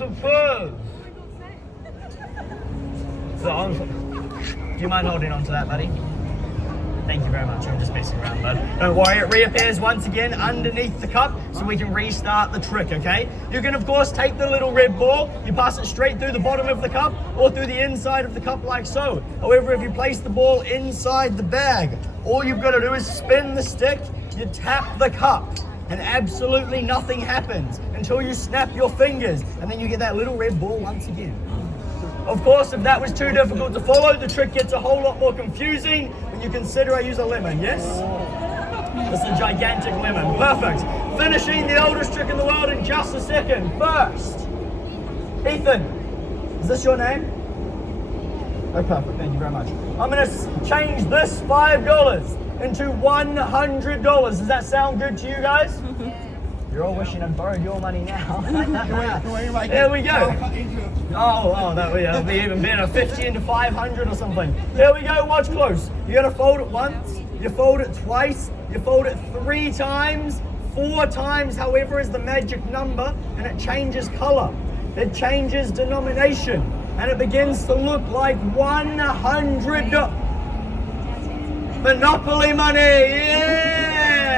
superb. Do you mind holding on to that, buddy? Thank you very much. I'm just messing around, bud. Don't worry, it reappears once again underneath the cup so we can restart the trick, okay? You can, of course, take the little red ball, you pass it straight through the bottom of the cup or through the inside of the cup like so. However, if you place the ball inside the bag, all you've got to do is spin the stick, you tap the cup, and absolutely nothing happens until you snap your fingers, and then you get that little red ball once again. Of course, if that was too difficult to follow, the trick gets a whole lot more confusing when you consider I use a lemon, yes? It's a gigantic lemon. Perfect. Finishing the oldest trick in the world in just a second. First, Ethan, is this your name? Oh, perfect. Thank you very much. I'm going to change this $5 into $100. Does that sound good to you guys? You're all wishing I'd borrowed your money now. There we go. That'll be even better. 50 into 500 or something. There we go. Watch close. You're going to fold it once, you fold it twice, you fold it 3 times, 4 times, however, is the magic number, and it changes color. It changes denomination, and it begins to look like 100 Monopoly money. Yeah!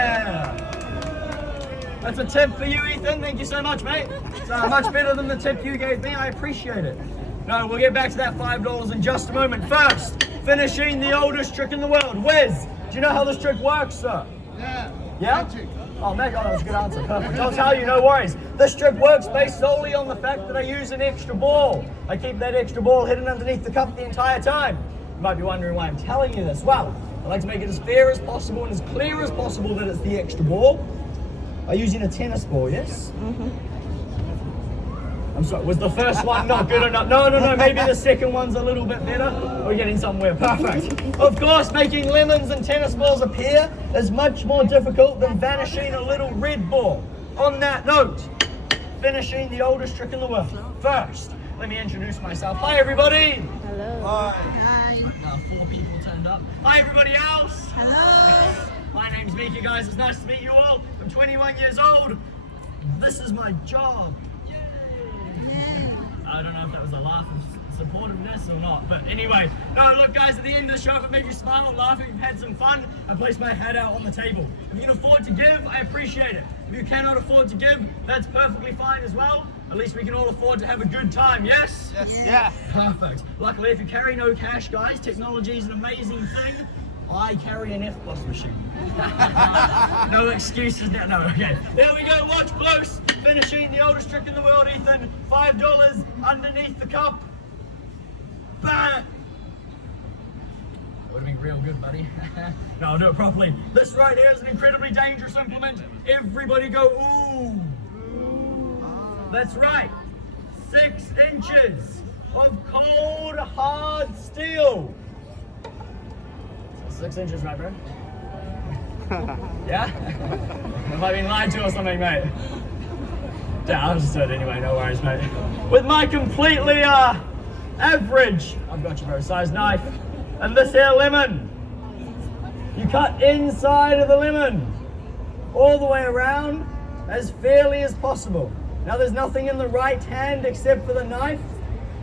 That's a tip for you, Ethan. Thank you so much, mate. It's much better than the tip you gave me. I appreciate it. No, we'll get back to that $5 in just a moment. First, finishing the oldest trick in the world. Wiz, do you know how this trick works, sir? Yeah. Yeah? Magic. Oh, magic. Oh, that was a good answer. Perfect. I'll tell you, no worries. This trick works based solely on the fact that I use an extra ball. I keep that extra ball hidden underneath the cup the entire time. You might be wondering why I'm telling you this. Well, I like to make it as fair as possible and as clear as possible that it's the extra ball. Are you using a tennis ball, yes? Mm-hmm. I'm sorry, was the first one not good enough? No, maybe the second one's a little bit better. We're getting somewhere, perfect. Of course, making lemons and tennis balls appear is much more difficult than vanishing a little red ball. On that note, finishing the oldest trick in the world. First, let me introduce myself. Hi, everybody. Hello. Hi. 4 people turned up. Hi, everybody else. Hello. My name's Mika, guys. It's nice to meet you all. I'm 21 years old. This is my job. Yay. I don't know if that was a laugh of supportiveness or not, but anyway. No, look, guys, at the end of the show, if it made you smile or laugh, if you've had some fun, I place my hat out on the table. If you can afford to give, I appreciate it. If you cannot afford to give, that's perfectly fine as well. At least we can all afford to have a good time, yes? Yes. Yeah. Perfect. Luckily, if you carry no cash, guys, technology is an amazing thing. I carry an F-boss machine. No excuses now. No, okay. There we go. Watch close. Finishing the oldest trick in the world, Ethan. $5 underneath the cup. Bang! That would have been real good, buddy. No, I'll do it properly. This right here is an incredibly dangerous implement. Everybody go, ooh. That's right. 6 inches of cold, hard steel. 6 inches, right, bro? Yeah? Have I been lied to or something, mate? Yeah, I'll just do it anyway, no worries, mate. With my completely, average, I've got you, bro, size knife, and this here lemon. You cut inside of the lemon, all the way around, as fairly as possible. Now, there's nothing in the right hand except for the knife.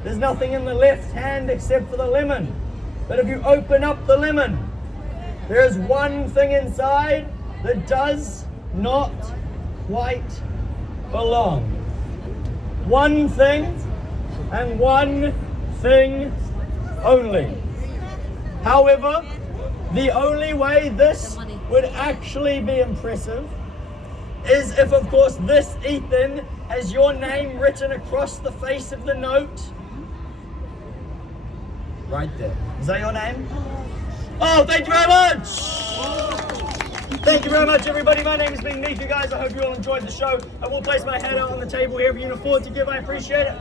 There's nothing in the left hand except for the lemon. But if you open up the lemon, there is one thing inside that does not quite belong. One thing and one thing only. However, the only way this would actually be impressive is if, of course, this Ethan has your name written across the face of the note. Right there. Is that your name? Oh, thank you very much! Thank you very much, everybody. My name has been Mika, guys. I hope you all enjoyed the show. I will place my hat out on the table here. If you can afford to give, I appreciate it.